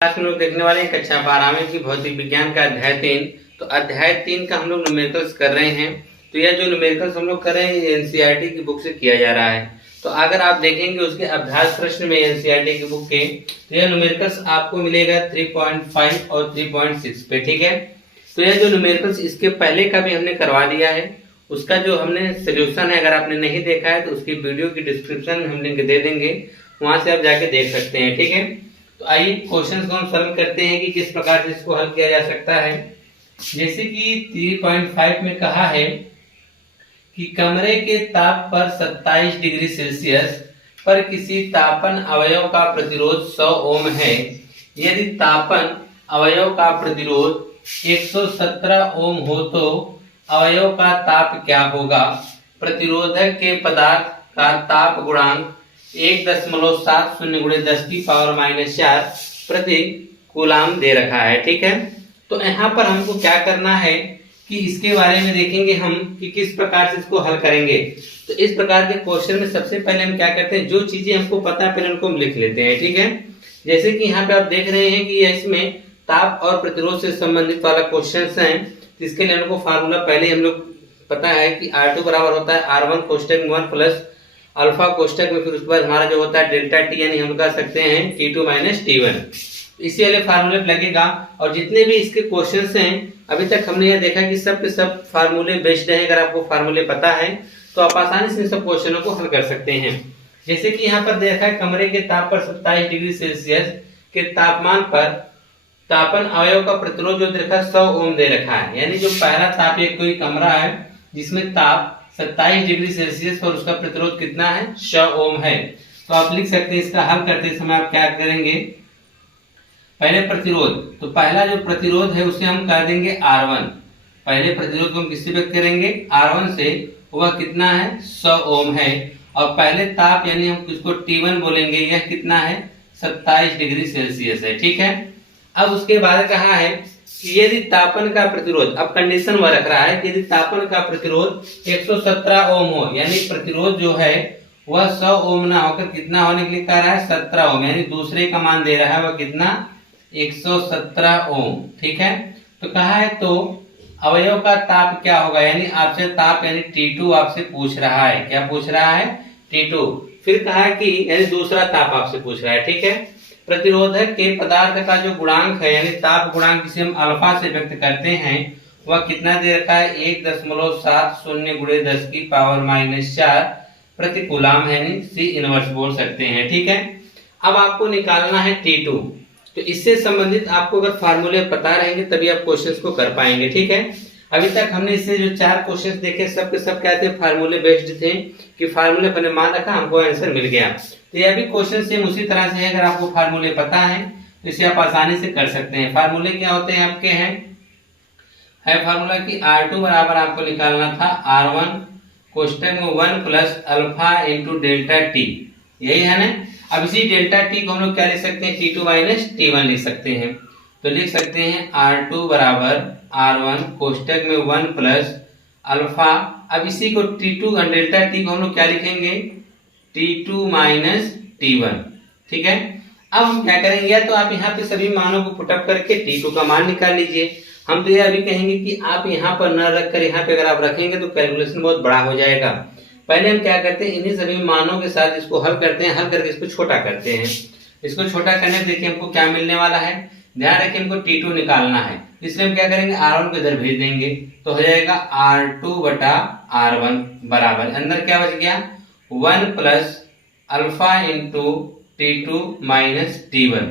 Class में लोग देखने वाले हैं कक्षा 12वीं की भौतिक विज्ञान का अध्याय 3। तो अध्याय 3 का हम लोग न्यूमेरिकल्स कर रहे हैं। तो यह जो न्यूमेरिकल्स हम लोग कर रहे हैं ये एनसीईआरटी की बुक से किया जा रहा है। तो अगर आप देखेंगे उसके अभ्यास प्रश्न में एनसीईआरटी की बुक के, तो यह न्यूमेरिकल्स आपको मिलेगा 3.5 और 3.6 पे। ठीक है, तो यह जो न्यूमेरिकल्स इसके पहले का भी हमने करवा दिया है, उसका जो हमने सोल्यूशन है, अगर आपने नहीं देखा है तो उसकी वीडियो की डिस्क्रिप्शन में हम लिंक दे देंगे, वहां से आप जाके देख सकते हैं। ठीक है, तो आइए क्वेश्चन को हम सॉल्व करते हैं कि किस प्रकार से इसको हल किया जा सकता है। जैसे कि 3.5 में कहा है कि कमरे के ताप पर 27 डिग्री सेल्सियस पर किसी तापन अवयव का प्रतिरोध 100 ओम है। यदि तापन अवयव का प्रतिरोध 117 ओम हो तो अवयव का ताप क्या होगा। प्रतिरोधक के पदार्थ का ताप गुणांक 1.70 × 10⁻⁻⁴ प्रति कूलाम दे रखा है। ठीक है, तो यहाँ पर हमको क्या करना है कि इसके बारे में देखेंगे हम कि किस प्रकार से इसको हल करेंगे। तो इस प्रकार के क्वेश्चन में सबसे पहले हम क्या करते हैं, जो चीजें हमको पता है पहले उनको हम लिख लेते हैं। ठीक है, जैसे कि यहाँ पे आप देख रहे हैं कि इसमें ताप और प्रतिरोध से संबंधित वाला क्वेश्चन है। तो इसके लिए हमको फार्मूला पहले हम लोग पता है कि R2 बराबर होता है R1 कोष्टक में 1 प्लस अल्फा कोष्टक में, फिर उसके बाद हमारा जो होता है डेल्टा टी, यानी हम कह सकते हैं T2 - T1। इसी वाले फार्मूले पे लगेगा। और जितने भी इसके क्वेश्चंस हैं अभी तक हमने यह देखा कि सब के सब फार्मूले बेस्ड हैं। अगर आपको फार्मूले पता है तो आप आसानी से सब क्वेश्चनों को हल कर सकते हैं। जैसे कि यहाँ पर देखा है कमरे के ताप पर 27 डिग्री सेल्सियस के तापमान पर तापन अवयव का प्रतिरोध जो देखा 100 ओम दे रखा है। यानी जो पहला ताप, एक कोई कमरा है जिसमें ताप 27 डिग्री सेल्सियस पर उसका प्रतिरोध कितना है, 100 ओम है। तो आप लिख सकते हैं, इसका हल करते समय आप क्या करेंगे, पहले प्रतिरोध, तो पहला जो प्रतिरोध है उसे हम कर देंगे R1। पहले प्रतिरोध को हम किससे व्यक्त करेंगे, R1 से, वह कितना है, 100 ओम है। और पहले ताप यानी हम इसको T1 बोलेंगे, यह कितना है, 27 डिग्री सेल्सियस है। ठीक है, अब उसके बाद कहा है कि यदि तापन का प्रतिरोध, अब कंडीशन वह रख रहा है कि यदि तापन का प्रतिरोध 117 ओम हो, यानी प्रतिरोध जो है वह 100 ओम ना होकर कितना होने के लिए कह रहा है, 17 ओम, यानी दूसरे का मान दे रहा है वह कितना, 117 ओम। ठीक है, तो कहा है तो अवयव का ताप क्या होगा, यानी आपसे ताप यानी T2 आपसे पूछ रहा है। क्या पूछ रहा है, T2। फिर कहा है कि यानी दूसरा ताप आपसे पूछ रहा है। ठीक है, प्रतिरोधक के पदार्थ का जो गुणांक है यानी ताप गुणांक जिसे हम अल्फा से व्यक्त करते हैं, वह कितना दे रखा है, 1.70 × 10⁻⁻⁴ प्रति कूलाम, यानी C इनवर्स बोल सकते हैं। ठीक है, अब आपको निकालना है T2। तो इससे संबंधित आपको अगर फार्मूले पता रहेंगे तभी आप क्वेश्चंस को कर पाएंगे। ठीक है, अभी तक हमने इससे जो 4 क्वेश्चंस देखे सब के सब क्या थे, फार्मूले बेस्ड थे कि फार्मूले पर मान रखा, हमको आंसर मिल गया। तो यह भी क्वेश्चन सेम उसी तरह से है। अगर आपको फार्मूले पता है तो इसे आप आसानी से कर सकते हैं। फार्मूले क्या होते हैं आपके, है फार्मूला कि R2 बराबर आपको निकालना था R1 कोष्टक में 1 plus alpha into delta T, यही है ना। अब इसी डेल्टा टी को हम लोग क्या लिख सकते हैं, T2 - T1 लिख सकते हैं। तो लिख सकते हैं R2 बराबर R1 कोष्टक में 1 प्लस अल्फा, अब इसी को T2 डेल्टा टी को हम लोग क्या लिखेंगे, T2 - T1। ठीक है, अब हम क्या करेंगे, या तो आप यहाँ पे सभी मानों को पुटअप करके T2 का मान निकाल लीजिए। हम तो ये अभी कहेंगे कि आप यहाँ पर न रखकर यहाँ पे अगर आप रखेंगे तो कैलकुलेशन बहुत बड़ा हो जाएगा। पहले हम क्या करते हैं, इन्हीं सभी मानों के साथ इसको हल करते हैं, हल करके इसको छोटा करते हैं। इसको छोटा करने से देखिए हमको क्या मिलने वाला है, ध्यान रखिए हमको T2 निकालना है, इसलिए हम क्या करेंगे, R1 को इधर भेज देंगे, तो हो जाएगा R2/R1 बराबर, अंदर क्या बच गया, 1 plus alpha into T2 - T1।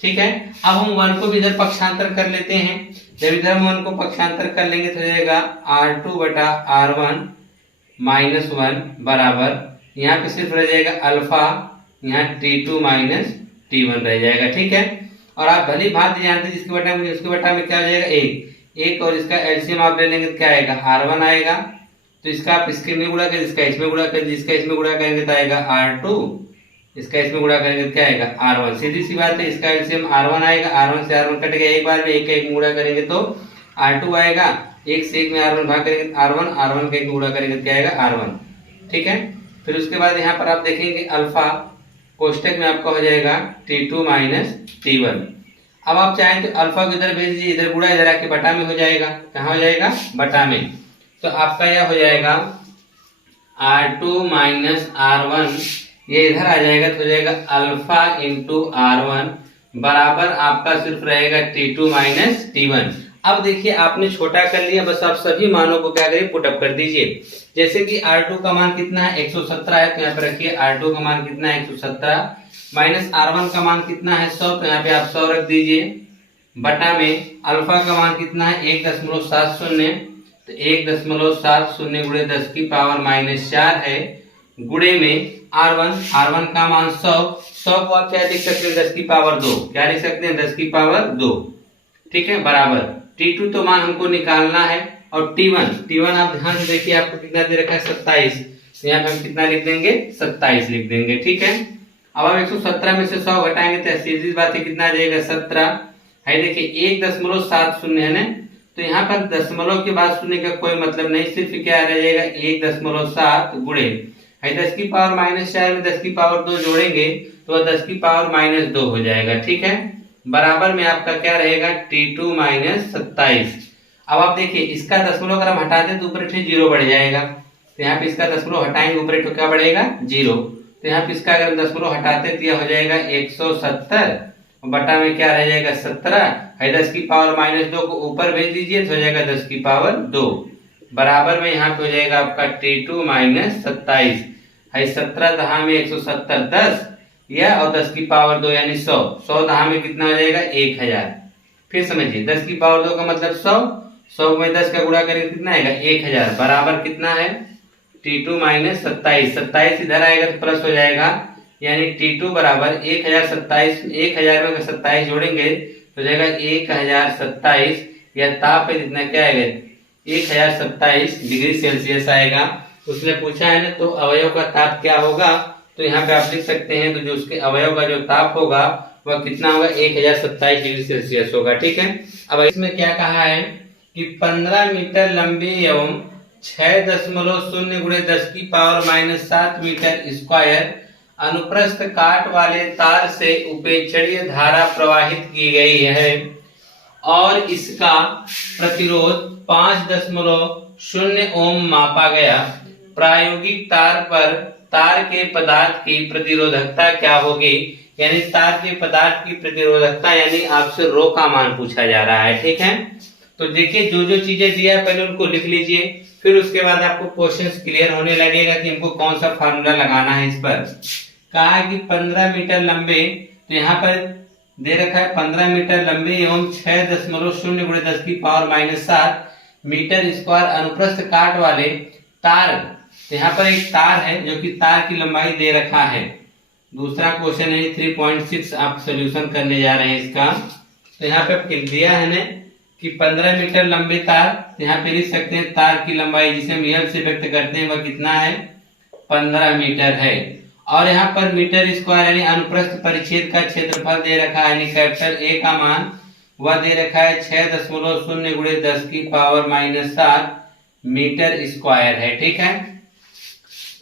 ठीक है, अब हम 1 को भी इधर पक्षांतर कर लेते हैं। जब इधर हम 1 को पक्षांतर कर लेंगे तो हो जाएगा R2/R1 -1 बराबर, यहाँ पे सिर्फ रह जाएगा अल्फा, यहाँ T2 - T1 रह जाएगा। ठीक है, और आप भली भांति जानते हैं जिसके बटा में उसके बटा में क्या हो जाएगा, 1 और इसका एलसीएम आप ले लेंगे तो क्या आएगा, R1 आएगा। तो इसका आप इसके में गुणा करें, इसका इसमें गुणा करें, इसका इसमें गुणा करेंगे तो आएगा R2, इसका इसमें गुणा करेंगे तो क्या आएगा, R1। सीधी सी बात है, इसका एलसीएम R1 आएगा, R1 से R1 कट गया, एक बार में एक का एक गुणा करेंगे तो R2 आएगा, 1 से 1 में R1 भाग करेंगे R1 का एक गुणा करेंगे तो क्या आएगा, R1। ठीक है, फिर उसके बाद यहाँ पर आप देखेंगे अल्फा कोष्टक में आपका हो जाएगा T2 - T1। अब आप चाहें तो अल्फा को इधर भेज दीजिए, इधर गुणा इधर आके बटा में हो जाएगा। कहाँ हो जाएगा? बटा में। तो आपका यह हो जाएगा R2 माइनस R1, ये इधर आ जाएगा तो हो जाएगा अल्फा इंटू R1 बराबर आपका सिर्फ रहेगा T2 माइनस T1। अब देखिए आपने छोटा कर लिया, बस आप सभी मानों को क्या करिए, पुटअप कर दीजिए। जैसे कि R2 का मान कितना है? 117 है, तो यहाँ पे रखिए R2 का मान कितना है? 117 माइनस R1 का मान कितना है? 100, तो यहाँ पे आप 100 रख दीजिए बटा में अल्फा का मान कितना है? 1.70, तो 1.70 गुणे 10 की पावर माइनस 4 है, गुणे में R1 का मान 100 को आप क्या लिख सकते हैं? 10 की पावर 2। क्या लिख सकते हैं? 10 की पावर 2। ठीक है, बराबर T2 तो मान हमको निकालना है, और T1 आप ध्यान से देखिए आपको कितना दे रखा है? 27, तो यहाँ पे हम कितना लिख देंगे? 27 लिख देंगे। ठीक है, अब आप 117 में से 100 घटाएंगे तो सीधी बात है कितना आ जाएगा? 17 है। देखिए 1.70 है ना, तो यहाँ पर दशमलव के बाद शून्य का कोई मतलब नहीं, सिर्फ क्या रह जाएगा? 1.7 गुणे है 10 की पावर माइनस 4 में 10 की पावर 2 जोड़ेंगे तो 10 की पावर माइनस 2 हो जाएगा। ठीक है, बराबर में आपका क्या रहेगा? T2 minus 27। अब आप देखिए इसका दशमलव अगर हम हटा दें तो ऊपर 0 बढ़ जाएगा, तो यहाँ पे इसका दशमलव हटाएंगे ऊपर तो क्या बढ़ेगा? 0। तो यहाँ पे इसका अगर दशमलव हटाते तो यह हो जाएगा 170 बटा में क्या रह जाएगा? 17 है। 10 की पावर माइनस 2 को ऊपर भेज दीजिए तो हो जाएगा 10 की पावर 2 बराबर में यहाँ पे हो जाएगा आपका T2 माइनस 27 है। 17 दहा में 170 10 यह, और 10 की पावर 2 यानी 100 दहा में कितना हो जाएगा? 1000। फिर समझिए 10 की पावर 2 का मतलब 100 में 10 का गुणा करेंगे कितना आएगा? 1000 बराबर कितना है? T2 माइनस 27 इधर आएगा तो प्लस हो जाएगा, यानी T2 बराबर 1027। 1000 में 27 जोड़ेंगे तो जाएगा 1027, यह ताप है जितना क्या आएगा? 1027 डिग्री सेल्सियस आएगा। उसने पूछा है ना, तो अवयव का ताप क्या होगा? तो यहाँ पे आप लिख सकते हैं, तो जो उसके अवयव का जो ताप होगा वह कितना होगा? 1027 डिग्री सेल्सियस होगा। ठीक है, अब इसमें क्या कहा है कि 15 मीटर लंबी एवं 6.0 गुणे 10 की पावर माइनस 7 मीटर स्क्वायर अनुप्रस्थ काट वाले तार से उपेक्षणीय धारा प्रवाहित की गई है और इसका प्रतिरोध 5.0 ओम मापा गया। प्रायोगिक तार पर तार के पदार्थ की प्रतिरोधकता क्या होगी? यानी तार के पदार्थ की प्रतिरोधकता, यानी आपसे रो का मान पूछा जा रहा है। ठीक है, तो देखिए जो जो चीजें दिया है पहले उनको लिख लीजिए, फिर उसके बाद आपको क्वेश्चंस क्लियर होने लगेगा कि हमको कौन सा फार्मूला लगाना है। इस पर कहा है कि 15 मीटर लंबे, तो यहाँ पर दे रखा है 15 मीटर लंबे एवं 6.0 गुणे 10 की पावर माइनस 7 मीटर स्क्वायर अनुप्रस्थ काट वाले तार। तो यहाँ पर एक तार है जो कि तार की लंबाई दे रखा है। दूसरा क्वेश्चन है 3.6 आप सोल्यूशन करने जा रहे हैं इसका। तो यहाँ पे दिया है ना कि 15 मीटर लंबे तार, तो यहाँ पे लिख सकते हैं तार की लंबाई जिसे हम L से व्यक्त करते हैं वह कितना है? 15 मीटर है। और यहाँ पर मीटर स्क्वायर यानी अनुप्रस्थ परिच्छेद का क्षेत्रफल दे रखा है, यानी कैपिटल A का मान वह दे रखा है 6.0 गुणे 10 की पावर माइनस 7 मीटर स्क्वायर है। ठीक है,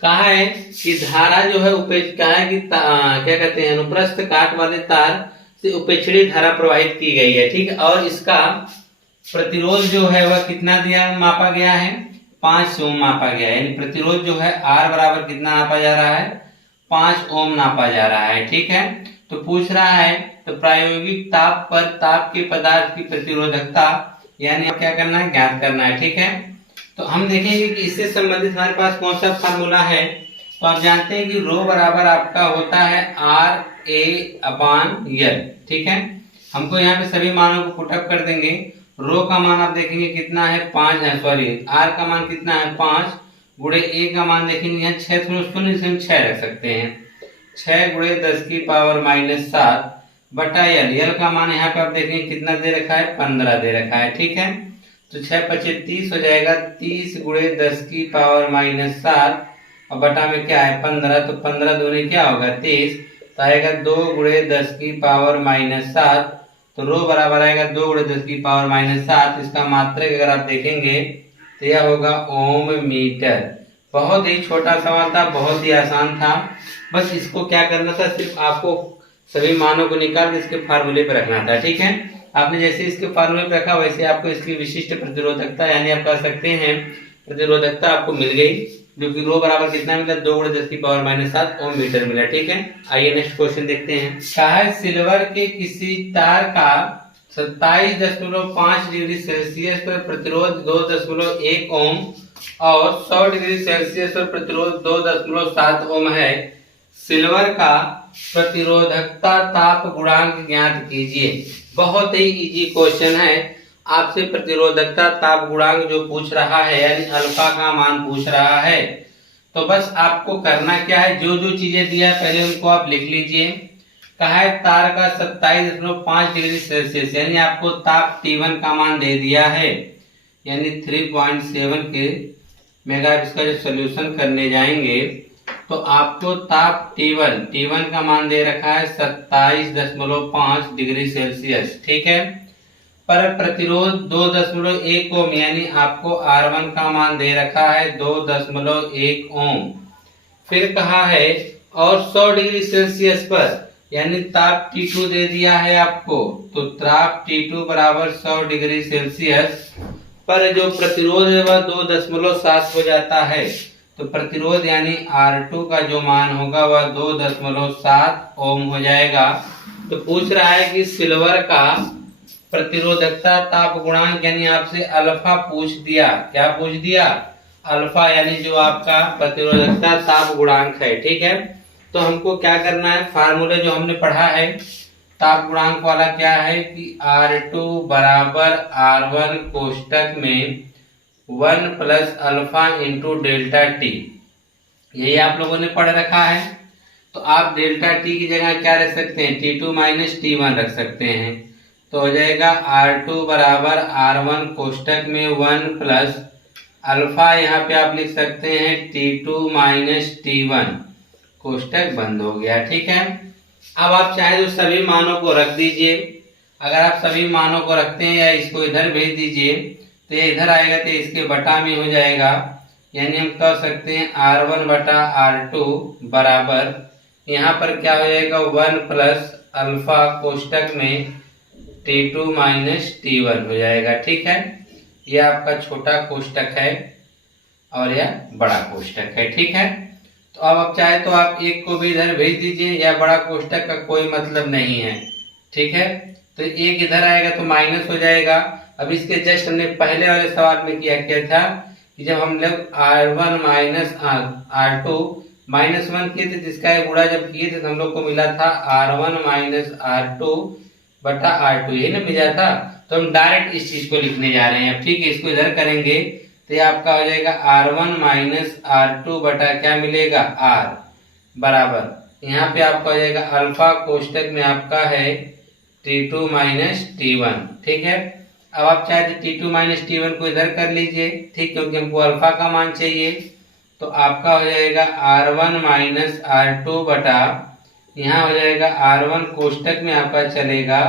कहा है कि धारा जो है कहा है कि क्या कहते हैं, अनुप्रस्थ काट वाले तार से उपेक्षणीय धारा प्रवाहित की गई है। ठीक है, और इसका प्रतिरोध जो है वह कितना दिया मापा गया है? 5 ओम मापा गया है। यानी प्रतिरोध जो है R बराबर कितना नापा जा रहा है? 5 ओम नापा जा रहा है। ठीक है, तो पूछ रहा है तो प्रायोगिक ताप पर ताप के पदार्थ की प्रतिरोधकता, यानी आप क्या करना है? ज्ञात करना है। ठीक है, तो हम देखेंगे कि इससे संबंधित हमारे पास कौन सा फार्मूला है। तो आप जानते हैं कि रो बराबर आपका होता है RA/L। ठीक है, हमको यहाँ पे सभी मानों को पुटअप कर देंगे। रो का मान आप देखेंगे कितना है? 5 है, सॉरी R का मान कितना है? 5 गुणे A का मान देखेंगे यहाँ 6 रख सकते हैं, 6 गुणे 10 की पावर माइनस 7 बटा L का मान यहाँ पे आप देखेंगे कितना दे रखा है? 15 दे रखा है। ठीक है, तो 6 पचे 30 हो जाएगा, 30 गुणे 10 की पावर माइनस 7 और बटा में क्या है? 15, तो 15 दूनी क्या होगा? 30, तो आएगा 2 गुणे 10 की पावर माइनस 7। तो रो बराबर आएगा 2 गुणे 10 की पावर माइनस 7। इसका मात्रक अगर आप देखेंगे तो यह होगा ओम मीटर। बहुत ही छोटा सवाल था, बहुत ही आसान था, बस इसको क्या करना था, सिर्फ आपको सभी मानों को निकाल के इसके फार्मूले पे रखना था। ठीक है, आपने जैसे इसके फार्मूले पे रखा वैसे आपको इसकी विशिष्ट प्रतिरोधकता यानी आप कह सकते हैं प्रतिरोधकता आपको मिल गई, जो कि रो बराबर कितना मिला 2 × 10⁻⁷ ओम मीटर मिला। ठीक है, आइए नेक्स्ट क्वेश्चन देखते हैं। कहा है सिल्वर के किसी तार का 27.5 डिग्री सेल्सियस पर प्रतिरोध 2.1 ओम और 100 डिग्री सेल्सियस पर प्रतिरोध 2.7 ओम है। सिल्वर का प्रतिरोधकता ताप गुणांक ज्ञात कीजिए। बहुत ही इजी क्वेश्चन है, आपसे प्रतिरोधकता ताप गुणांक जो पूछ रहा है यानी अल्फा का मान पूछ रहा है। तो बस आपको करना क्या है, जो जो चीजें दिया पहले उनको आप लिख लीजिए। कहा है तार का 27.5 डिग्री सेल्सियस यानी आपको ताप T1 का मान दे दिया है, यानी 3.7 के मेगा। इसका जब सोल्यूशन करने जाएंगे तो आपको ताप T1 का मान दे रखा है 27.5 डिग्री सेल्सियस। ठीक है, पर प्रतिरोध 2.1 ओम यानी आपको R1 का मान दे रखा है 2.1 ओम। फिर कहा है और 100 डिग्री सेल्सियस पर यानी ताप T2 दे दिया है आपको, तो ताप T2 बराबर 100 डिग्री सेल्सियस पर जो प्रतिरोध है वह 2.7 हो जाता है। तो प्रतिरोध यानी R2 का जो मान होगा वह 2.7 ओम हो जाएगा। तो पूछ रहा है कि सिल्वर का प्रतिरोधकता ताप गुणांक यानी आपसे अल्फा पूछ दिया। क्या पूछ दिया? अल्फा, यानी जो आपका प्रतिरोधकता ताप गुणांक है। ठीक है, तो हमको क्या करना है, फार्मूले जो हमने पढ़ा है ताप गुणांक वाला क्या है कि R2 बराबर R1 कोष्टक में 1 plus alpha into delta T. यही आप लोगों ने पढ़ रखा है। तो आप डेल्टा टी की जगह क्या रख सकते हैं, T2 माइनस T1 रख सकते हैं। तो हो जाएगा R2 बराबर R1 कोष्टक में 1 प्लस अल्फा, यहाँ पे आप लिख सकते हैं T2 माइनस T1, कोष्टक बंद हो गया। ठीक है, अब आप चाहे तो सभी मानों को रख दीजिए। अगर आप सभी मानों को रखते हैं या इसको इधर भेज दीजिए तो ये इधर आएगा तो इसके बटा में हो जाएगा, यानी हम कह सकते हैं R1 बटा R2 बराबर यहाँ पर क्या हो जाएगा 1 प्लस अल्फा कोष्टक में T2 माइनस T1 हो जाएगा। ठीक है, यह आपका छोटा कोष्टक है और यह बड़ा कोष्टक है। ठीक है, तो अब आप चाहे तो आप एक को भी इधर भेज दीजिए, या बड़ा कोष्टक का कोई मतलब नहीं है। ठीक है, तो एक इधर आएगा तो माइनस हो जाएगा। अब इसके जस्ट हमने पहले वाले सवाल में क्या किया था कि जब हम लोग R1 माइनस R2 माइनस 1 किए थे, जिसका एक गुणा जब किए थे तो हम लोग को मिला था R1 माइनस R2 बटा R2, यही ना मिला था। तो हम डायरेक्ट इस चीज को लिखने जा रहे हैं। अब ठीक है, इसको इधर करेंगे तो ये आपका हो जाएगा R1 माइनस R2 बटा क्या मिलेगा R बराबर यहाँ पे आपका हो जाएगा अल्फा कोष्टक में आपका है T2 माइनस T1। ठीक है, अब आप चाहे तो T2 माइनस T1 को इधर कर लीजिए। ठीक, क्योंकि हमको अल्फा का मान चाहिए। तो आपका हो जाएगा R1 माइनस R2 बटा यहाँ हो जाएगा R1 कोष्टक में आपका चलेगा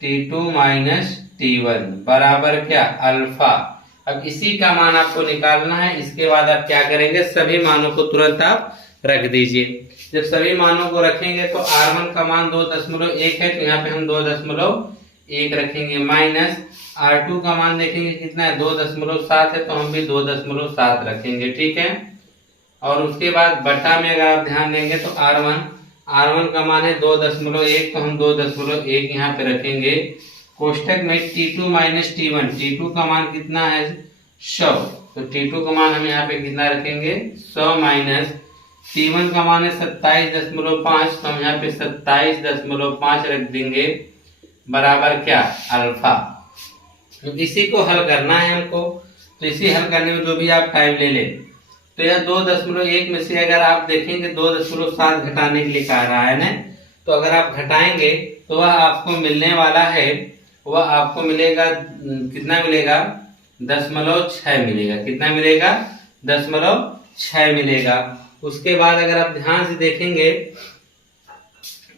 T2 माइनस T1 बराबर क्या अल्फा। अब इसी का मान आपको निकालना है। इसके बाद आप क्या करेंगे, सभी मानों को तुरंत आप रख दीजिए। जब सभी मानों को रखेंगे तो R1 का मान 2.1 है तो यहाँ पे हम 2.1 रखेंगे, माइनस R2 का मान देखेंगे कितना है 2.7 है तो हम भी 2.7 रखेंगे। ठीक है, और उसके बाद बटा में अगर आप ध्यान देंगे तो R1 का मान है 2.1 तो हम 2.1 यहाँ पे रखेंगे। कोष्टक में T2 माइनस T1 का मान कितना है 100, तो T2 का मान हम यहाँ पे कितना रखेंगे 100 माइनस T1 का मान है 27.5 तो हम यहाँ पे 27.5 रख देंगे बराबर क्या अल्फा। इसी को हल करना है हमको। तो इसी हल करने में जो भी आप टाइम ले ले तो यह 2.1 में से अगर आप देखेंगे 2.7 घटाने के लिए कह रहा है ना, तो अगर आप घटाएंगे तो वह आपको मिलने वाला है, वह आपको मिलेगा कितना मिलेगा 0.6 मिलेगा। कितना मिलेगा 0.6 मिलेगा। उसके बाद अगर आप ध्यान से देखेंगे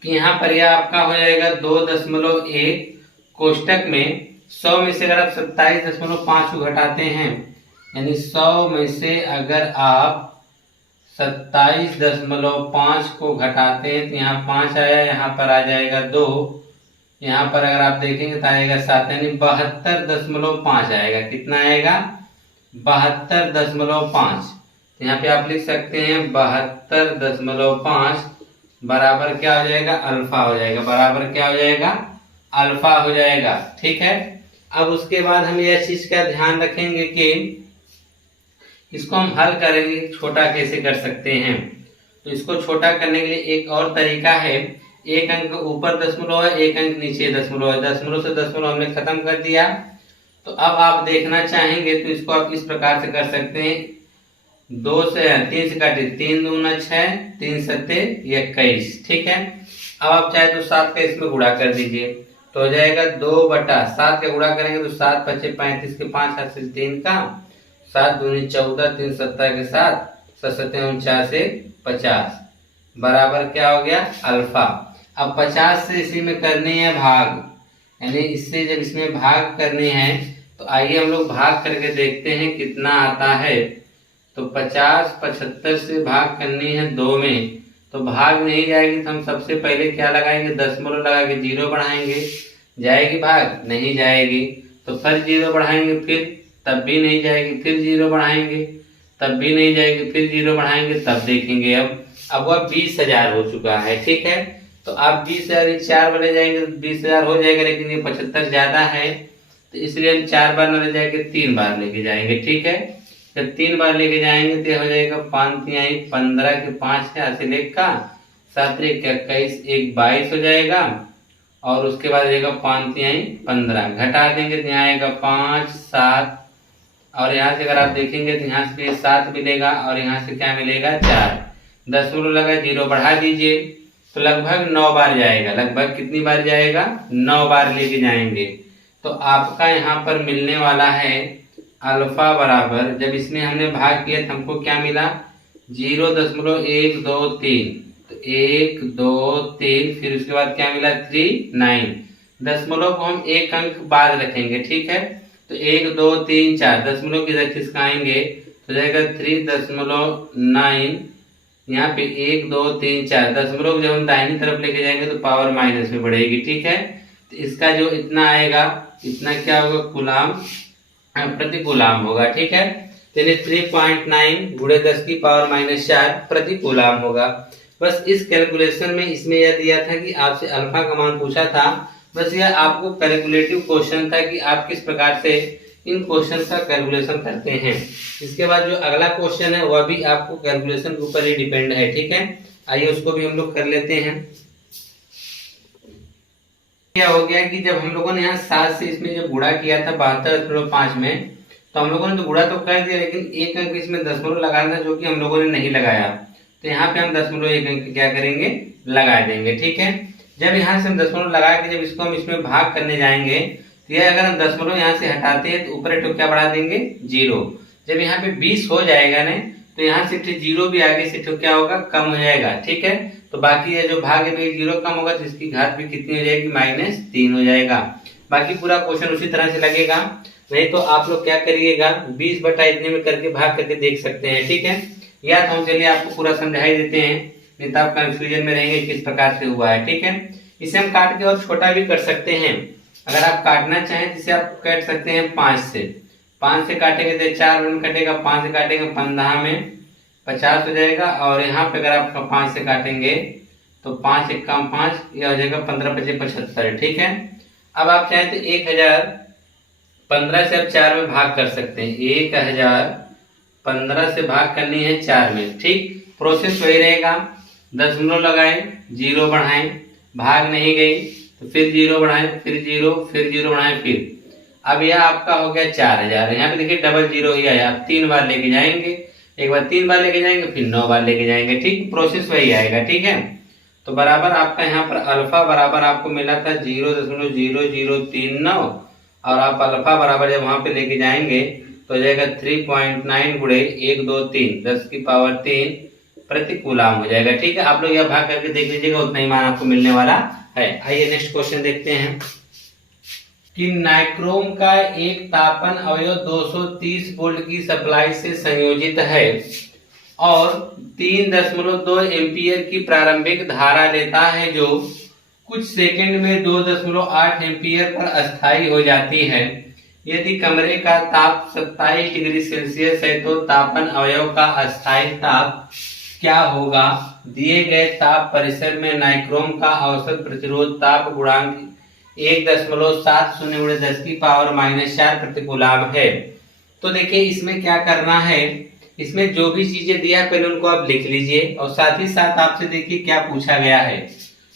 कि यहाँ पर यह आपका हो जाएगा 2.1 कोष्टक में 100 में से अगर आप 27.5 को घटाते हैं, यानी 100 में से अगर आप 27.5 को घटाते हैं तो यहाँ 5 आया, यहाँ पर आ जाएगा 2, यहाँ पर अगर आप देखेंगे तो आएगा 7, यानी 72.5 आएगा। कितना आएगा? 72.5। तो यहाँ पे आप लिख सकते हैं 72.5 बराबर क्या हो जाएगा? अल्फा हो जाएगा। बराबर क्या हो जाएगा? अल्फा हो जाएगा। ठीक है। अब उसके बाद हम यह चीज का ध्यान रखेंगे कि इसको हम हल करेंगे, छोटा कैसे कर सकते हैं। तो इसको छोटा करने के लिए एक और तरीका है। एक अंक ऊपर दशमलव है, एक अंक नीचे दशमलव है। दशमलव से दशमलव हमने खत्म कर दिया। तो अब आप देखना चाहेंगे तो इसको आप इस प्रकार से कर सकते हैं। 2 से 3 से काटे, 3 दूना 6, 3 सत्ते 21। ठीक है। अब आप चाहे तो 7 का इसमें गुणा कर दीजिए तो हो जाएगा 2/7 का गुणा करेंगे तो 7 पचे 35 के 5 हाथ से 3 का, 7 दूनी 14, 3 सत्ता के 7, 7 सत्ते 49 से 50 बराबर क्या हो गया? अल्फा। अब 50 से इसी में करनी है भाग, यानी इससे जब इसमें भाग करनी है तो आइए हम लोग भाग करके देखते हैं कितना आता है। तो 50 75 से भाग करनी है 2 में, तो भाग नहीं जाएगी तो हम सबसे पहले क्या लगाएंगे? दशमलव लगा के 0 बढ़ाएंगे। जाएगी भाग? नहीं जाएगी। तो फिर 0 बढ़ाएंगे, फिर तब भी नहीं जाएगी, फिर 0 बढ़ाएंगे, तब भी नहीं जाएगी, फिर 0 बढ़ाएंगे, तब देखेंगे। अब वह 20,000 हो चुका है। ठीक है। तो आप 20,000 4 बार ले जाएंगे तो 20,000 हो जाएगा, लेकिन ये 75 ज्यादा है तो इसलिए हम 4 बार न ले जाएंगे, 3 बार लेके जाएंगे। ठीक है। जब 3 बार लेके जाएंगे तो हो जाएगा 5 तिहाई 15 के 5 है, हासिल 1 का, 7 1 21, 1 22 हो जाएगा। और उसके बाद रहेगा 5 तिहाई 15, घटा देंगे तो यहाँ आएगा 5 7, और यहाँ से अगर आप देखेंगे तो यहाँ से 7 मिलेगा और यहाँ से क्या मिलेगा? 4। दशमलव लगा 0 बढ़ा दीजिए तो लगभग 9 बार जाएगा। लगभग कितनी बार जाएगा? 9 बार लेके जाएंगे। तो आपका यहाँ पर मिलने वाला है अल्फा बराबर, जब इसमें हमने भाग किया तो हमको क्या मिला? 0.123। तो 1 2 3, फिर उसके बाद क्या मिला? 3 9। दशमलव को हम एक अंक बाद रखेंगे। ठीक है। तो 1 2 3 4 दशमलव की इधर खिसकाएंगे तो जाएगा 3.9। यहाँ पे 1 2 3 4 दशमलव जब हम दाहिनी तरफ लेके जाएंगे तो पावर माइनस में बढ़ेगी। ठीक है। तो इसका जो इतना आएगा, इतना क्या होगा? कूलाम, प्रति कूलाम होगा। ठीक है। तो 3.9 गुणे 10 की पावर -4 प्रति कूलाम होगा। बस इस कैलकुलेशन में इसमें यह दिया था कि आपसे अल्फा का मान पूछा था। बस यह आपको कैलकुलेटिव क्वेश्चन था कि आप किस प्रकार से इन क्वेश्चन का कैलकुलेशन करते हैं। इसके बाद जो अगला क्वेश्चन है वह भी आपको कैलकुलेशन के ऊपर ही डिपेंड है। ठीक है। आइए उसको भी हम लोग कर लेते हैं। क्या हो गया कि जब हम लोगों ने यहाँ 7 से इसमें जब गुणा किया था 72.5 में, तो हम लोगों ने तो गुणा तो कर दिया, लेकिन एक अंक इसमें दशमलव लगाना था जो कि हम लोगों ने नहीं लगाया। तो यहाँ पे हम दशमलव एक अंक क्या करेंगे? लगा देंगे। ठीक है। जब यहाँ से हम दशमलव लगा के जब इसको हम इसमें भाग करने जाएंगे तो यह अगर हम दशमलव यहाँ से हटाते हैं तो ऊपर एक क्या बढ़ा देंगे? 0। जब यहाँ पे 20 हो जाएगा ना तो यहाँ से 0 भी आगे से क्या होगा? कम हो जाएगा। ठीक है। तो बाकी ये जो भाग है 0 कम होगा तो इसकी घात भी कितनी हो जाएगी? -3 हो जाएगा। बाकी पूरा क्वेश्चन उसी तरह से लगेगा। नहीं तो आप लोग क्या करिएगा? 20 बटा इतने में करके भाग करके देख सकते हैं। ठीक है। या तो हम चलिए आपको पूरा समझाई देते हैं, नहीं तो आप कंफ्यूजन में रहेंगे किस प्रकार से हुआ है। ठीक है। इसे हम काट के और छोटा भी कर सकते हैं। अगर आप काटना चाहें जिसे आप काट सकते हैं 5 से। 5 से काटेंगे तो 4 रन कटेगा, 5 से काटेंगे 15 में 50 हो जाएगा। और यहाँ पे अगर आप 5 से काटेंगे तो 5 1 कम 5, यह हो जाएगा 15 5 75। ठीक है। अब आप चाहें तो 1015 से आप 4 में भाग कर सकते हैं। 1015 से भाग करनी है 4 में। ठीक। प्रोसेस वही रहेगा। दशमलव लगाएं, 0 बढ़ाएं, भाग नहीं गई तो फिर 0 बढ़ाएं, फिर 0, फिर 0 बढ़ाएं, फिर। अब यह आपका हो गया 4000। यहाँ पे देखिए डबल 0 ही आया। आप 3 बार लेके जाएंगे, एक बार 3 बार लेके जाएंगे, फिर 9 बार लेके जाएंगे। ठीक। प्रोसेस वही आएगा। ठीक है। तो बराबर आपका यहाँ पर अल्फा बराबर आपको मिला था 0.0039, और आप अल्फा बराबर जब वहां पे लेके जाएंगे तो हो जाएगा 3.9 गुणे 1 2 3 10 की पावर 3 प्रति कूलाम हो जाएगा। ठीक है। आप लोग यह भाग करके देख लीजिएगा, उतना ही मान आपको मिलने वाला है। आइए नेक्स्ट क्वेश्चन देखते हैं कि नाइक्रोम का एक तापन अवयव 230 वोल्ट की सप्लाई से संयोजित है और 3.2 एम्पियर की प्रारंभिक धारा लेता है, जो कुछ सेकंड में 2.8 एम्पियर पर अस्थायी हो जाती है। यदि कमरे का ताप 27 डिग्री सेल्सियस है तो तापन अवयव का अस्थायी ताप क्या होगा? दिए गए ताप परिसर में नाइक्रोम का औसत प्रतिरोध ताप गुणांक 1.70 × 10⁻⁻⁴ प्रति कूलाम है। तो देखिए इसमें क्या करना है, इसमें जो भी चीजें दिया पहले उनको आप लिख लीजिए और साथ ही साथ आपसे देखिए क्या पूछा गया है।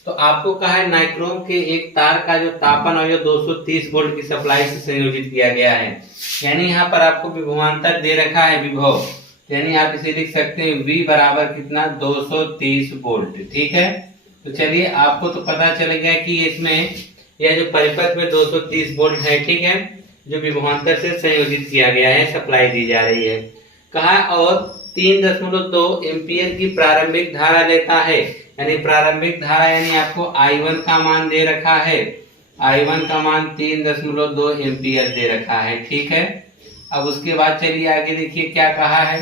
तो आपको कहा है नाइक्रोम के एक तार का जो तापन अवयव 230 वोल्ट की सप्लाई से संयोजित किया गया है। यानी यहाँ पर आपको विभवांतर दे रखा है विभव, यानी आप इसे लिख सकते हैं V बराबर कितना 230 वोल्ट। ठीक है, तो चलिए आपको तो पता चल गया कि इसमें यह जो परिपथ में 230 वोल्ट है, ठीक है, जो विभवांतर से संयोजित किया गया है, सप्लाई दी जा रही है। कहा और 3.2 एम्पियर की प्रारंभिक धारा लेता है, यानी प्रारंभिक धारा यानी आपको I1 का मान दे रखा है, I1 का मान 3.2 एम्पियर दे रखा है। ठीक है, अब उसके बाद चलिए आगे देखिए क्या कहा है,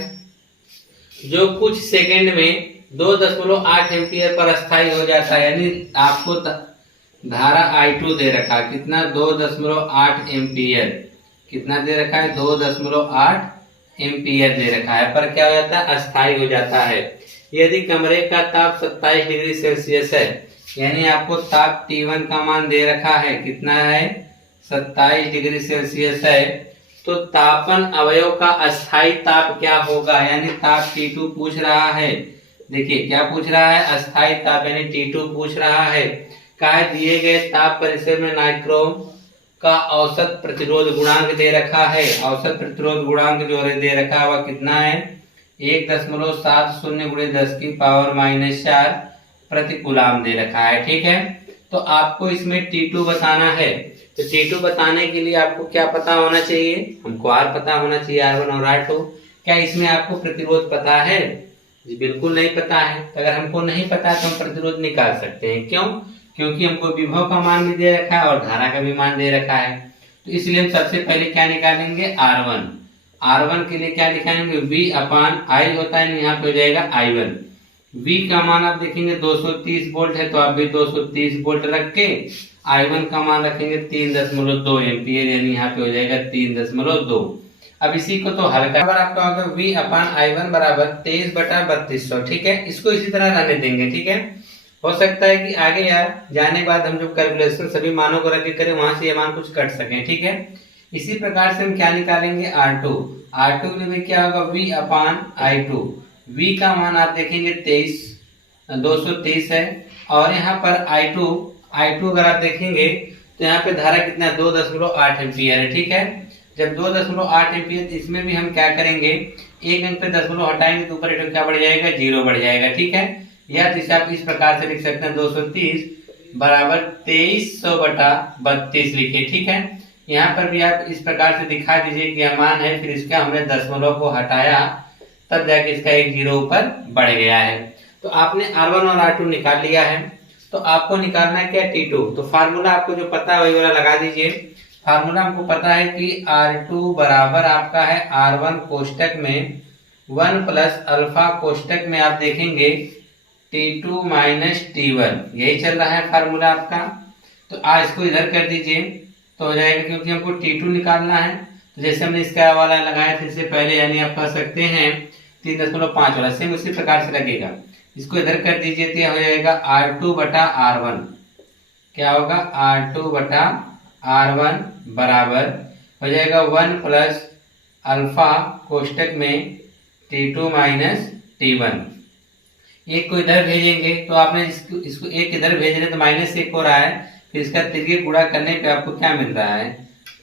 जो कुछ सेकंड में 2.8 एम्पियर पर अस्थायी हो जाता है, यानी आपको धारा I2 दे रखा है कितना 2.8 एम्पियर, कितना दे रखा है 2.8 एम्पियर दे रखा है, पर क्या हो जाता है अस्थायी हो जाता है। यदि कमरे का ताप 27 डिग्री सेल्सियस है, यानी आपको ताप T1 का मान दे रखा है कितना है 27 डिग्री सेल्सियस है, तो तापन अवयव का अस्थायी ताप क्या होगा, यानी ताप T2 पूछ रहा है। देखिए क्या पूछ रहा है, अस्थायी ताप यानी T2 पूछ रहा है। कहा दिए गए ताप परिसर में नाइक्रोम का औसत प्रतिरोध गुणांक दे रखा है, औसत प्रतिरोध गुणांक जो दे रखा है वह कितना है 1.70 × 10⁻⁻⁴ प्रति कूलाम दे रखा है। ठीक है, तो आपको इसमें T2 बताना है, तो T2 बताने के लिए आपको क्या पता होना चाहिए, हमको R पता होना चाहिए, R1 और R2। क्या इसमें आपको प्रतिरोध पता है? जी बिल्कुल नहीं पता है। तो अगर हमको नहीं पता है तो हम प्रतिरोध निकाल सकते हैं, क्यों? क्योंकि हमको विभव का मान भी दे रखा है और धारा का भी मान दे रखा है। तो इसलिए हम सबसे पहले क्या निकालेंगे R1। R1 के लिए क्या निकालेंगे V/I होता है, यहाँ पे हो जाएगा I1। V का मान आप देखेंगे 230 वोल्ट है, तो आप भी 230 वोल्ट रख के I1 का मान रखेंगे 3.2 एम्पियर, यानी यहाँ पे हो जाएगा 3.2। अब इसी को तो हल कर आपका होगा V/I1 बराबर 23/3200। ठीक है, इसको इसी तरह रहने देंगे। ठीक है, हो सकता है कि आगे यार जाने के बाद हम जो कैलकुलेशन सभी मानों को रख के करें वहां से ये मान कुछ कट सके। ठीक है, इसी प्रकार से हम क्या निकालेंगे R2। R2 के लिए क्या होगा V/I2। V का मान आप देखेंगे 230 है, और यहाँ पर I2 अगर आप देखेंगे तो यहाँ पे धारा कितना 2.8 एम्पियर है। ठीक है, जब 2.8 एम्पियर, इसमें भी हम क्या करेंगे, एक अंक पे 10 हटाएंगे तो ऊपर क्या बढ़ जाएगा 0 बढ़ जाएगा। ठीक है, या तो इसे आप इस प्रकार से लिख सकते हैं 230 बराबर 2300/32 लिखे। ठीक है, यहाँ पर भी आप इस प्रकार से दिखा दीजिए कि यह मान है, फिर इसका हमने दशमलव को हटाया तब जाके इसका एक 0 ऊपर बढ़ गया है। तो आपने R1 और R2 निकाल लिया है, तो आपको निकालना है क्या T2। तो फार्मूला आपको जो पता है वही वाला लगा दीजिए। फार्मूला हमको पता है कि R2 बराबर आपका है R1 कोष्टक में 1 + अल्फा कोष्टक में आप देखेंगे T2 - T1, यही चल रहा है फार्मूला आपका। तो आज इसको इधर कर दीजिए तो हो जाएगा, क्योंकि हमको T2 निकालना है। तो जैसे हमने इसका वाला लगाया था इससे पहले, यानी आप कह सकते हैं 3.5 वाला, सेम उसी प्रकार से लगेगा। इसको इधर कर दीजिए तो हो जाएगा R2/R1। क्या होगा R2/R1 बराबर हो जाएगा 1 + अल्फा कोष्टक में T2 - T1। एक को इधर भेजेंगे तो आपने इसको एक इधर भेज रहे तो -1 हो रहा है, फिर इसका तिर्गे गुणा करने पे आपको क्या मिल रहा है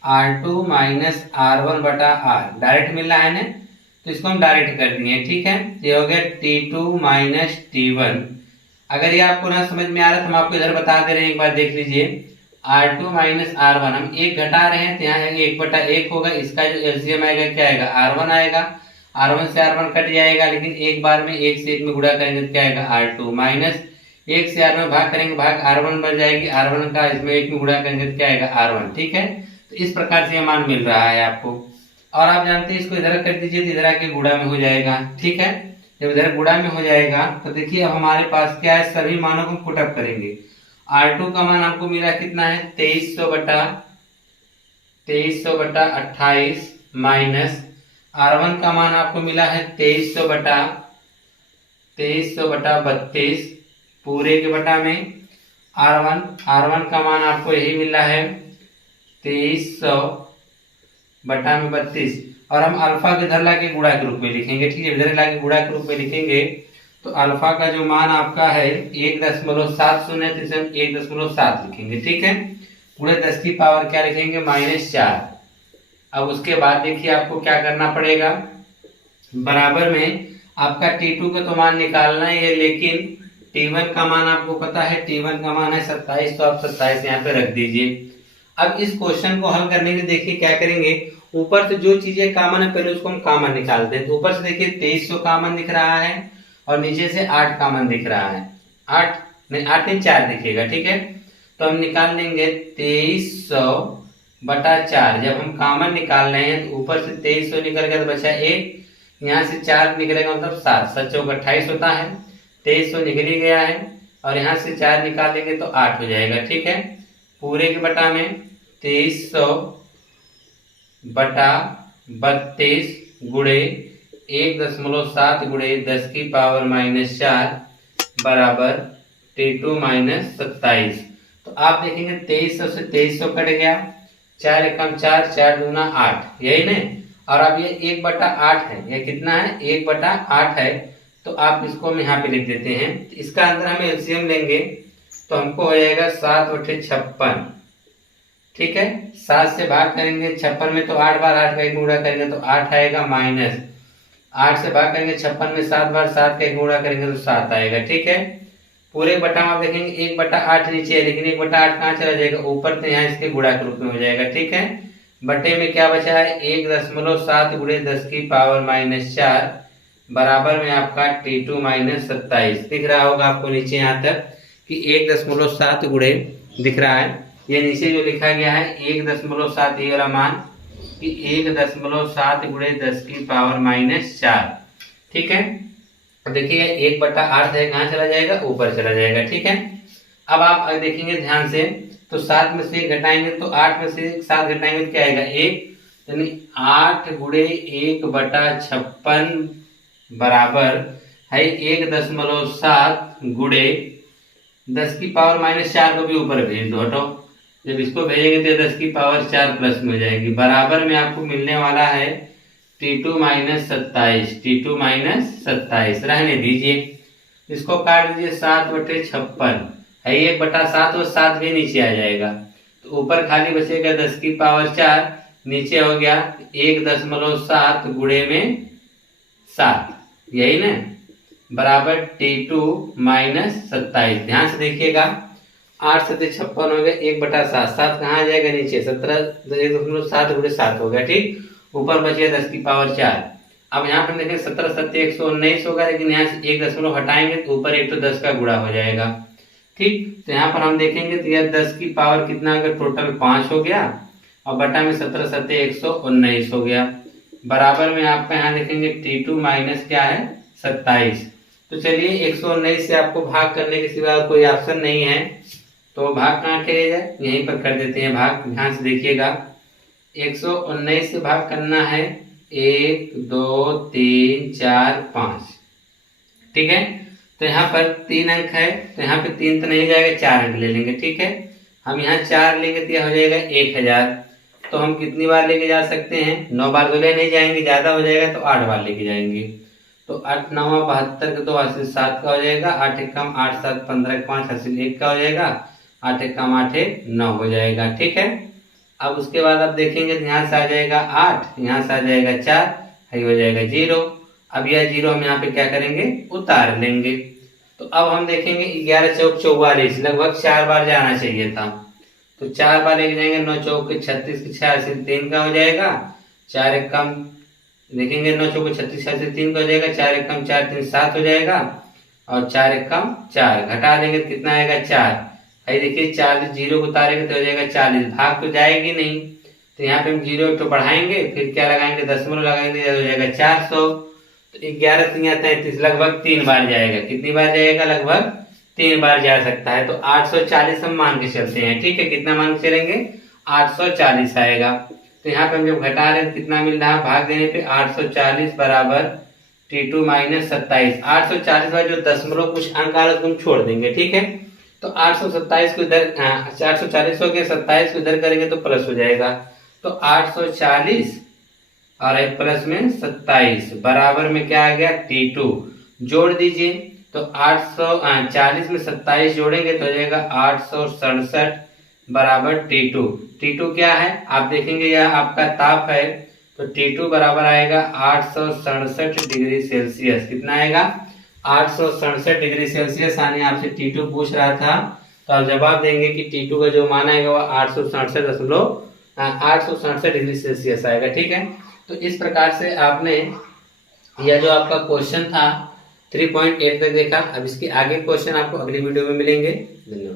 R2 - R1/R, डायरेक्ट मिल रहा है ना, तो इसको हम डायरेक्ट कर दिए। ठीक है, ये हो गया T2 - T1। अगर ये आपको ना समझ में आ रहा है तो हम आपको इधर बता दे रहे हैं, एक बार देख लीजिए। R2 - R1 हम 1 घटा रहे हैं तो यहाँ 1/1 होगा, इसका जो LCM आएगा क्या आएगा R1 आएगा, R1 से R1 कट जाएगा, लेकिन एक बार में 1 से 1 में गुणा करेंगे तो क्या आएगा R2 माइनस 1 से R1 भाग करेंगे, भाग R1 बन जाएगी, R1 का इसमें 1 में गुणा करेंगे तो क्या आएगा R1। ठीक है, तो इस प्रकार से मान मिल रहा है आपको। और आप जानते हैं इसको इधर कर दीजिए तो इधर आके गुणा में हो जाएगा। ठीक है, जब इधर गुणा में हो जाएगा तो देखिए अब हमारे पास क्या है, सभी मानों को पुटअप करेंगे। R2 का मान आपको मिला कितना है 2300/28 माइनस R1 का मान आपको मिला है 2300/32 पूरे के बटा में R1 का मान आपको यही मिला है 2300/32 और हम अल्फा के इधर लाके गुणा के रूप में लिखेंगे। ठीक है, इधर लाके गुणा के रूप में लिखेंगे तो अल्फा का जो मान आपका है 1.70 है तो इसे हम 1.7 लिखेंगे। ठीक है, पूरे 10 की पावर क्या लिखेंगे -4। अब उसके बाद देखिए आपको क्या करना पड़ेगा, बराबर में आपका T2 का तो मान निकालना ही है, लेकिन T1 का मान आपको पता है, T1 का मान है 27, तो आप 27 यहाँ पे रख दीजिए। अब इस क्वेश्चन को हल करने के लिए देखिए क्या करेंगे, ऊपर से जो चीजें कॉमन है पहले उसको हम कॉमन निकालते हैं। तो ऊपर से देखिए 2300 कॉमन दिख रहा है और नीचे से 8 कॉमन दिख रहा है, 8 नहीं 4 दिखेगा। ठीक है, तो हम निकाल लेंगे 2300/4। जब हम कॉमन निकाल रहे हैं तो ऊपर से 2300 निकल गया तो बचा 1, यहाँ से 4 निकलेगा मतलब 7, 7 चौक 28 होता है, 2300 निकल ही गया है और यहाँ से 4 निकाल लेंगे तो 8 हो जाएगा। ठीक है, पूरे के बटा में 2300/32 गुणे 1.7 गुणे 10 की पावर -4 बराबर T2 - 27। तो आप देखेंगे 2300 से 2300 कट गया, 4 एकम 4, 4 दूना 8, यही नहीं। और अब ये 1/8 है, यह कितना है 1/8 है, तो आप इसको हम यहाँ पे लिख देते हैं। इसका अंदर हम एलसीएम लेंगे तो हमको हो जाएगा 7/56। ठीक है, 7 से भाग करेंगे 56 में तो 8 बार 8 का एक गुणा करेंगे तो 8 आएगा, माइनस 8 से भाग करेंगे 56 में 7 बार 7 का एक गुणा करेंगे तो 7 आएगा। ठीक है, पूरे बटा आप देखेंगे 1/8 नीचे है, लेकिन 1/8 कहाँ चला जाएगा ऊपर, तो यहाँ इसके गुणा के रूप में हो जाएगा। ठीक है, बटे में क्या बचा है 1.7 गुणे 10 की पावर -4 बराबर में आपका T2 - 27 दिख रहा होगा आपको नीचे यहाँ तक कि 1.7 गुणे दिख रहा है। ये नीचे जो लिखा गया है 1.7 ये वाला मान कि 1.7 गुणे 10 की पावर -4। ठीक है, देखिए 1/8 है, कहाँ चला जाएगा ऊपर चला जाएगा। ठीक है, अब आप देखेंगे ध्यान से तो 7 में से 1 घटाएंगे तो 8 में से 7 घटाएंगे तो क्या आएगा 1, यानी 8 गुणे 1/56 बराबर है 1.7 गुणे 10 की पावर -4 को भी ऊपर भेज दो, हटो। जब इसको भेजेंगे तो 10 की पावर 4 प्लस में हो जाएगी, बराबर में आपको मिलने वाला है T2 - 27। T2 - 27 रहने दीजिए, इसको काट दीजिए 7/56 है, 1/7 और 7 भी नीचे आ जाएगा तो ऊपर खाली बचेगा 10 की पावर 4, नीचे हो गया 1.7 गुणे में 7, यही ना, बराबर T2 - 27। ध्यान से देखिएगा 8 से 56 हो गया, 1/7, 7 कहाँ आ जाएगा नीचे, 17.7 गुणे 7 हो गया। ठीक, ऊपर बचे 10 की पावर 4। अब यहाँ पर देखें 17 7 119 होगा, लेकिन यहाँ से 1 दशमलव हटाएंगे तो ऊपर 1 तो 10 का गुणा हो जाएगा। ठीक, तो यहाँ पर हम देखेंगे तो यह 10 की पावर कितना हो गया, टोटल 5 हो गया और बटा में 17 7 119 हो गया, बराबर में आपका यहाँ देखेंगे T2 माइनस क्या है 27। तो चलिए 119 से आपको भाग करने के सिवा कोई ऑप्शन नहीं है, तो भाग कहाँ किया जाए, यहीं पर कर देते हैं भाग। ध्यान से देखिएगा 119 से भाग करना है 1 2 3 4 5। ठीक है, तो यहाँ पर 3 अंक है तो यहाँ पे 3 तो नहीं जाएगा, 4 अंक ले लेंगे। ठीक है, हम यहाँ 4 लेंगे तो यह हो जाएगा 1000। तो हम कितनी बार लेके जा सकते हैं, 9 बार तो ले नहीं जाएंगे, ज्यादा हो जाएगा तो 8 बार लेके जाएंगे। तो 8 9 72 का तो हासिल 7 का हो जाएगा, 8 1 कम 8 7 15 5 हासिल 1 का हो जाएगा, 8 1 कम 8 1 9 हो जाएगा। ठीक है, अब उसके बाद आप देखेंगे यहाँ से आ जाएगा 8, यहाँ से आ जाएगा 4, ये हो जाएगा 0। अब यह 0 हम यहाँ पे क्या करेंगे, उतार लेंगे। तो अब हम देखेंगे 11 चौक 44, लगभग 4 बार जाना चाहिए था, तो 4 बार लेके जाएंगे, 9 चौक 36 की 6 हासिल 3 का हो जाएगा, 4 1 कम देखेंगे 9 चौक 36 हासिल 3 का हो जाएगा, 4 1 कम 4 3 7 हो जाएगा और 4 1 कम 4 घटा देंगे तो कितना आएगा 4। भाई देखिए 40 0 उतारेंगे तो हो जाएगा 40, भाग तो जाएगी नहीं, तो यहाँ पे हम 0 तो बढ़ाएंगे, फिर क्या लगाएंगे दशमलव लगाएंगे तो हो जाएगा 400। तो 11 तिया 33 लगभग 3 बार जाएगा। कितनी बार जाएगा? लगभग 3 बार जा सकता है। तो 840 हम मान के चलते हैं, ठीक है। कितना मान के चलेंगे? 840 आएगा। तो यहाँ पे हम जब घटा रहे हैं कितना मिल रहा है? भाग देने पे 840 बराबर T2 माइनस 27। 840 बार जो दशमलव कुछ अंक आ रहा है उसको हम छोड़ देंगे, ठीक है। तो 827 को इधर 840 हो गया, 27 को इधर करेंगे तो प्लस हो जाएगा। तो 840 और एक प्लस में 27 बराबर में क्या आ गया? T2। जोड़ दीजिए तो 840 में 27 जोड़ेंगे तो हो जाएगा 867 बराबर T2। T2 क्या है? आप देखेंगे यह आपका ताप है, तो T2 बराबर आएगा 867 डिग्री सेल्सियस। कितना आएगा? 867 डिग्री सेल्सियस। आने आपसे T2 पूछ रहा था, तो आप जवाब देंगे कि T2 का जो मान आएगा वो 867 डिग्री सेल्सियस आएगा, ठीक है। तो इस प्रकार से आपने यह जो आपका क्वेश्चन था 3.8 तक देखा। अब इसके आगे क्वेश्चन आपको अगली वीडियो में मिलेंगे। धन्यवाद।